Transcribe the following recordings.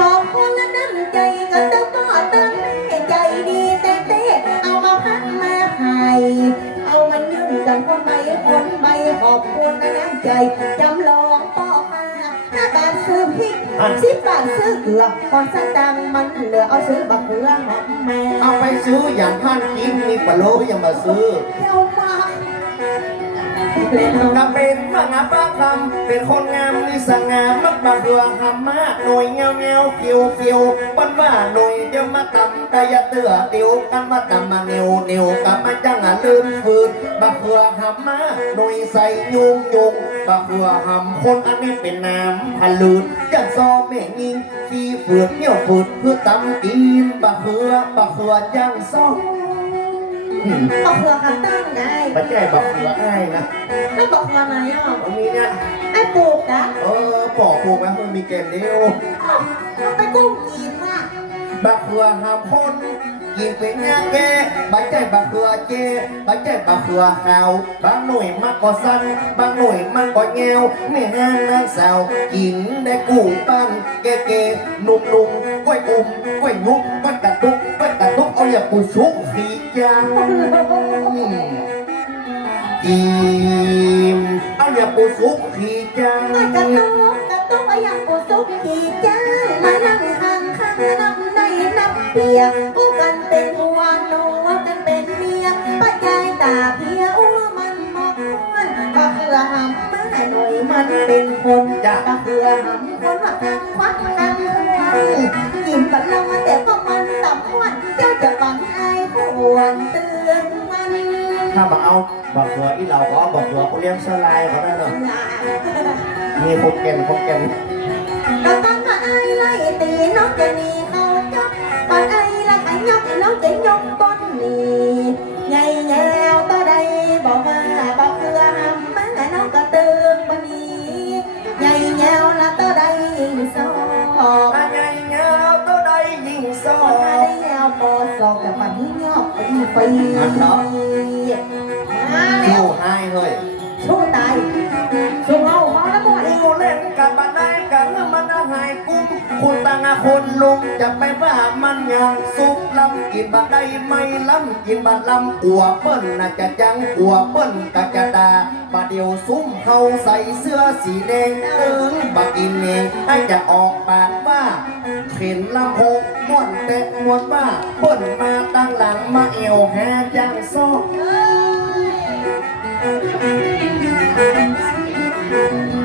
ขอบคุณนะน้ำใจกันเต้าก็เติมแม่ใจดีแต่เต้เอามาพักมาให้เอามันยืนกันคนใบคนใบขอบคุณนะน้ำใจจำลองปอมาห้าบาทซื้อพริกสิบบาทซื้อเกลือก่อนสตังค์มันเหลือเอาซื้อบักเขือหอมม่เอาไปซื้ออย่างท่านกินมีปลาโลยังมาซื้อเอามา เล่นเอากะเป็นมหาป้าคำเป็นคนงามนิสงามมักมาเหือหำมาหน่วยเงาเงาเกียวเกียวปันว่าหน่วยเดียวมาตำแต่อยาเตือเตียวกันมาตำมาเนียวเนียวกับมาจังอะลืมฟืนมาเหือหำมาหน่วยใส่ยุงยุงมาเหือหำคนอันนี้เป็นน้ำพันลืนจันซอแม่ยิงขี้ฝืดเหนี่ยวฝืดเพื่อตำกินบะเหือบะเหือจังซอ บักเขือกันตั้งไงปัจจัยบะเหืออ้ายนะแล้วบักเขือไหนอะวันนี้เนี่ยไอ้ปลูกนะเออปอกปลูกนะมันมีเกณฑ์เดียวมันไปกุ้งกินว่ะบักเขือหามคนกินเป็นยาแก่บักใจบักเขือเจบักใจบักเขือขาวบางหน่วยมากกว่าสั้นบางหน่วยมากกว่าเงวไม่ห้างนางสาวกินได้กูปั้นแก่แก่ๆนุ่มนุ่มๆกล้วยอุ่มกล้วยยุบกล้วยกระตุกกล้วยกระตุก เอายาปูชุกขีจางกินเอาอย่าปูชุกขีจางกระตุกกระตุกไอ้ยังปูซุกขี่จ้างมานั่งข้างข้างน้ำในน้ำเปียกอู้กันเป็นหัวโนว่ากันเป็นเมียป้าใจตาเพียอ้วมันมอกมันบักเขือหำมาหน่อยมันเป็นคนบักเขือหำคนว่าทางควักทางวันกินปันลงแต่อมันต่ วรเตือนมันถ้าบักเอาบักเขืออีเราก็บักเขือเขาเลี้ยงเสลายเขาได้เนาะมีคนเก่งคนเก่งก็ตั้งมาไอ้ไล่ตีน้องจะหนีเขาจบตอนไอ้ละไอ้ยกน้องจะ อก จะไปว่ามันยังสุกลำกินบันได้ไม่ลำกินบันลำกัวเปิ้นน่ะจะจังกัวเปิ้นกะจะดาบาเดียวซุ้มเฮาใส่เสื้อสีแดงเอิงบักอินเองให้จะออกปากว่าเข็นลำโพงม่วนแต่มวนว่าเปิ้นมาตั้งหลังมาเอวแฮจังซอกป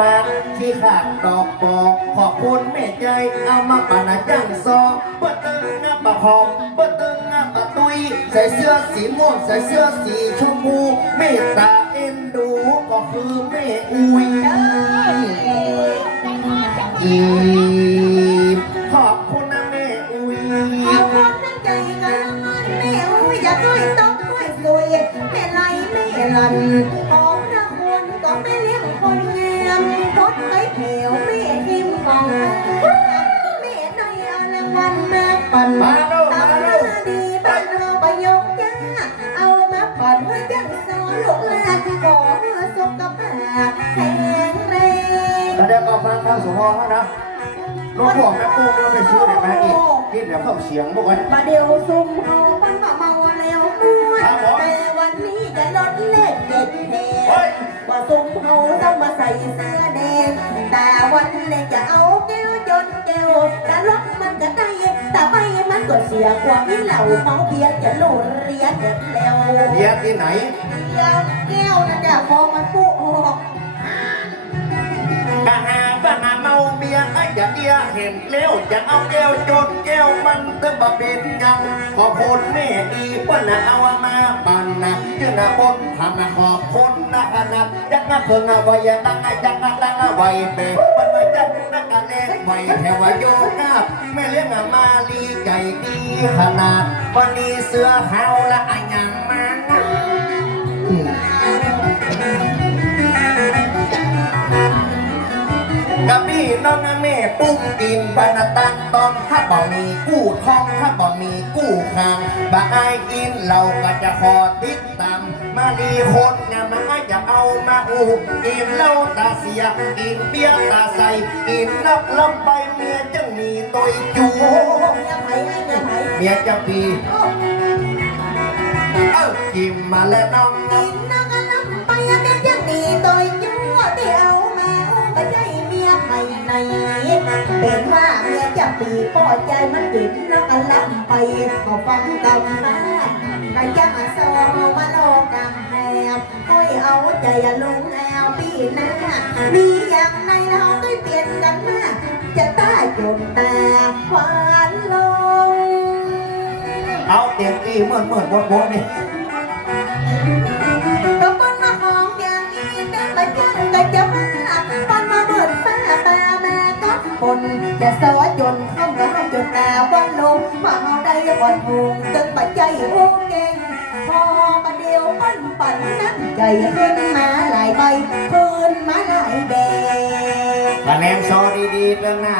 มากที่ขาดดอกปอก ขอบคุณแม่ใจเอามาปานาจังซอเปิ้นตึงงะปะหอมเปิ้นตึงงะปะตุย ใส่เสื้อสีม่วงใส่เสื้อสีชมพูเมตตาเอ็นดูก็คือแม่อุยอีขอบคุณนะแม่อุยเอาคนทั้งใจกันมันแม่อุ้ยอย่าด้วยต้องด้วยสวยแม่ไรแม่ลัน ดี๋ยวก็ฟังข้าวสุภาพนะรถพ่วงแม่ปูเราไปซื้อเดี๋ยวแม่อีกกินเดี๋ยวเข้าเสียงบอกไว้มาเดียวซุ่มเฮาปันมาเมาแล้วม้วนแต่วันนี้จะลดเลขเด็ดแทเฮ้นยว่าซุ่มเฮาต้องมาใส่เสื้อแดงแต่วันนี้จะเอาแก้วจนแก้วแต่รถมันก็ได้แต่ไม่มันก็เสียกว่าที่เหล่าเมาเบียร์จะโลดเรียนเด็ดแล้วเบียร์ที่ไหนเดียวแก้วนั่นแหละพอมันปุ๊ออกก เบียร์ไอ้จะเดียเห็นแล้วจะเอาแก้วจนแก้วมันตึงบะเป็นยังขอบคุณแม่ดีเปิ้นน่ะเอามาปั่นนะยืนนะบนทำนะขอบคุณนะขนาดยักนะเพิ่งเอาไว้ยังตั้งอยักนะตั้งเอาไว้เป๊ะเปิ้นไว้จักนักการเล่นไว้แถวโยกาบแม่เลี้ยงอะมาลีใจดีขนาดวันนี้เสื้อขาวและอันยัง กับพี่น้องแม่ปุ้งกินบานาตังตองถ้าบ่มีกู้ทองถ้าบ่มีกู้คางบาอายกินเราก็จะขอติดตามมามาดีคนงามมันก็จะเอามาอูกินเหล้าตาเสียกินเบียร์ตาใสกินนับลำไปเมียจังมีตัวจูโอ้เมียไผ่ไอ้เมียไผ่เมียจะปีเอ้ากินมาแล้วน้อง ปีป้อใจมันกินนักล้ำไปก็ฟังกำมาใครจะมาซอมาโลกำแหมค่อยเอาใจลุงแอวปีหน้ามีอย่างในเราก็เปลี่ยนกันมาจะตายจนตาหวานลงเอาเต็มที่เหมือนเหมือนบนบนนี่ก็ปนมาของอย่างนี้แต่มาจังก็จะมา ก็คนจะสวจนเข้ามกับจนตาวันลงมาเอาได้วันหงตึงปัจจัยโอเก่งพอมาเดียวปั้นปั่นน้ำใจขึ้นมาหลายใบขึ้นมาหลายแบคะแนนซอดีๆเรื่องหน้า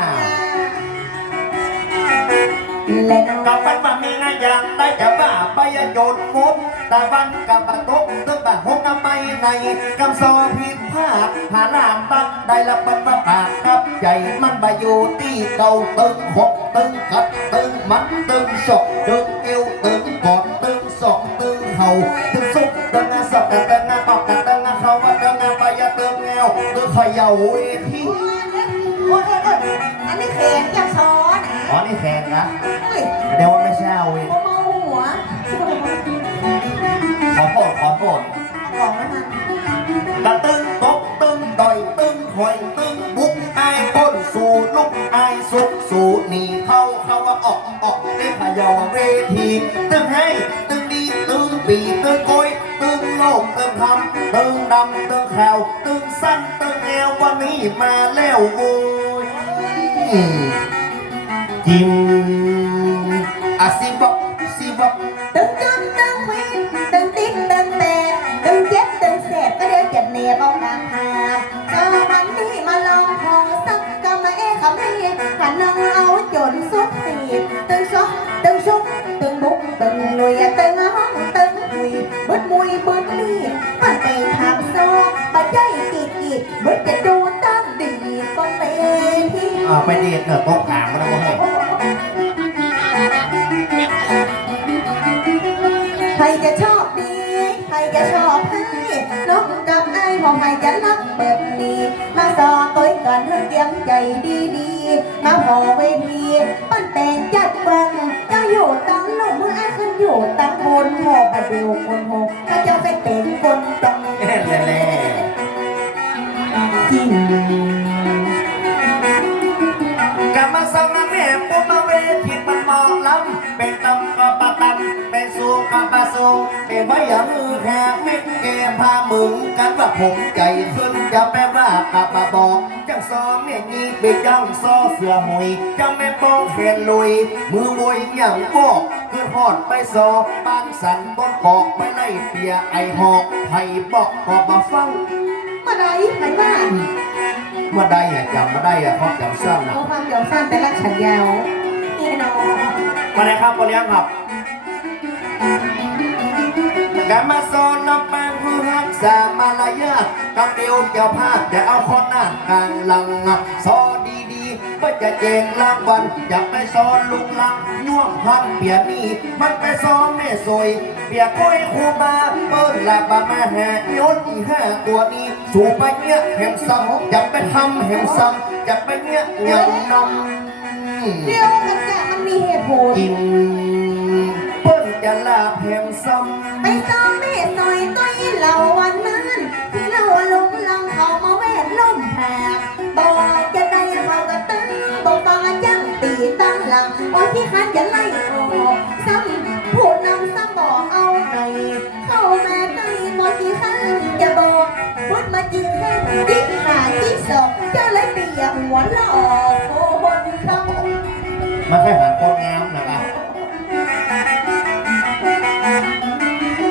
และน้องกับปันว่ามีงานอย่างได้จะว่าไปโยนมุดแต่วันกับปะตกตึกบะหกไปในกำซอพิมพ์ผ้าหาลามบักได้ละปันว่าปากกับ ใจมันบาอยู่ที่เก่าตึงหกตึงกัดตึงมัดตึงศอกตึงเอวตึงกอดตึงศอกตึงเข่าตึงซุกตึงงสอกตึงงปอกตึงงเขาว่าตึงงไปยาตึงแนวตึงขย่าเวทีอันนี้เขนจะช้อนอ๋อนี่แขนนะเฮ้ยเดี๋ยวว่าไม่ใช่เอาเว้ยเมาหัวขอโทษขอโทษบอกแล้วมันกระตึง อกได้ขยาเวทีตึงให้ตึงดีตึงปีตึงโกยตึงโลกตึงคำตึงดำตึงแขวตึงสั้นตึงแอววันนี้มาแล้วโว้ยจิมอาซิบอกซิบอกตึงจนตึงวินตึงติ๊กตึงแตกตึงเจ็บตึงแสบก็เดี๋ยวจะเหน็บเอากลางหางเจอมันนี่มาลองของสักกำมาเอ๊ะคำให้ขันนังเอา ไปเดทเนอะโต๊ะหางมาแล้วเว้ยใครจะชอบดีใครจะชอบให้น้องกับไอ้พอใครจะรักแบบนี้มาสอนตัวกันให้เตรียมใจดีๆมาพอเวทีปั้นแต่งจัดฟังจะอยู่ตั้งหนุ่มเมื่อไอ้ขึ้นอยู่ตั้งคนหอบมาดูคนหกก็จะไปเป็นคนจังแล่แล่จริง พามึงกันว่าผมใจขึ้นจะแปลว่ากลับมาบอกจังซอแม่ยีไปจังซอเสือหอยจังแม่ป้องเขียนลุย มือมวยอย่างบอกคือหอดไปซอปานสันต้นกอกไปไล่เปียไอหอกไผ่บอกก็มาฟังเมื่อไรใครบ้านเมื่อใดอะจำมาได้อะเขาจำสั้นนะเอาความยาวสั้นแต่รักฉันยาวนี่น้องมาเลยครับมาเลี้ยงครับการมาสอนน้ำแป้ งผู้รักษามารยาทกับเดียวเจ้าภาพจะเอาคนหน้ากลางหลังสอนดีๆก็จะเจงรางวัลอยากไปสอนลุงลังน่วงพันเปียนี่มันไปสอนแม่สวยเปียก้อยครูบาเปิ้ลละบามาแห่ยศอีห้าตัวนี้สู่ไปเนี้ยแห่งซ้ำอยากไปทำแห่งซ้ำอยากไปเนี้ยยังนำเดียวกันจ้ะมันมีเหตุผลาเลยเปียกหัวหลอกโอ้บนเขาำมันแค่หาคนงามนะครับ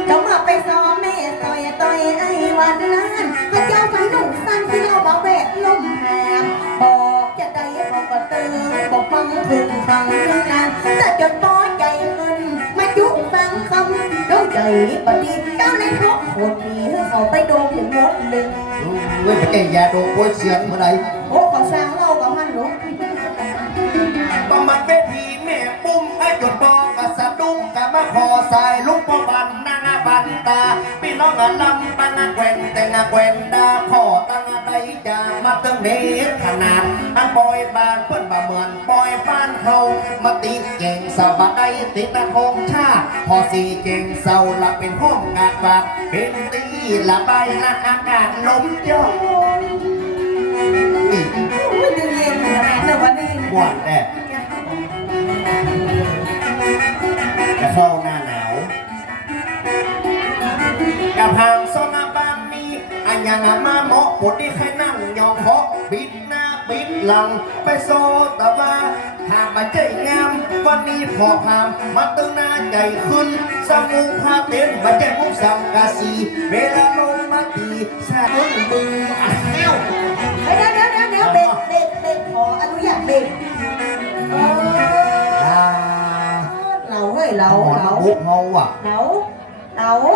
เขามาไปซ้อมแม่ซอยต่อยไอ้วันนั้นพระเจ้าฝันหนุ่มสั้นที่เรามาแวะลมแหงบอกจะได้เขาก็ตื่นบอกฟังถึงฟังเรื่องนั้นแต่จนป้อใจขึ้นมาจุฟังคำต้องใจปฏิเจ้าในท้องคนนี้ให้เขาไปโดนถึงหมดเลยเว้ยไปแก่ยาโดนป่วยเสียงเมื่อไหร่ มาขอสายลุกปบันนางบันตาพี่น้องกันลำปังแกวนแต่งแกวนดาพ่อตั้งใจจะมาเติมเนตขนาดอันปอยบานเปิ้นบ่เหมือนปอยบ้านเฮามาตีเก่งสบายติดตะทงชาติพอสีเก่งเศร้าละเป็นห้องอากาศเป็นตีละใบละอากาศลมย่อยอีกโอ้ยดูเย็นขนาดนั้นวันนี้หวานแน่ จะเข้าหน้าหนาวกับหางโซนาบานนี้อันยังมาเหมาะปวดที่ใครนั่งยองเพาะบิดหน้าบิดหลังไปโซตะว่าหากมาใจงามวันนี้พอพามมาตึงหน้าใหญ่ขึ้นสมุงพาเต้นมาแจ้งมุกสังกาสีเวลาลงมาตีแซ่บบึงอ้าวเดี๋ยวเดี๋ยว đấu, đấu, đấu, đấu, đấu, đấu,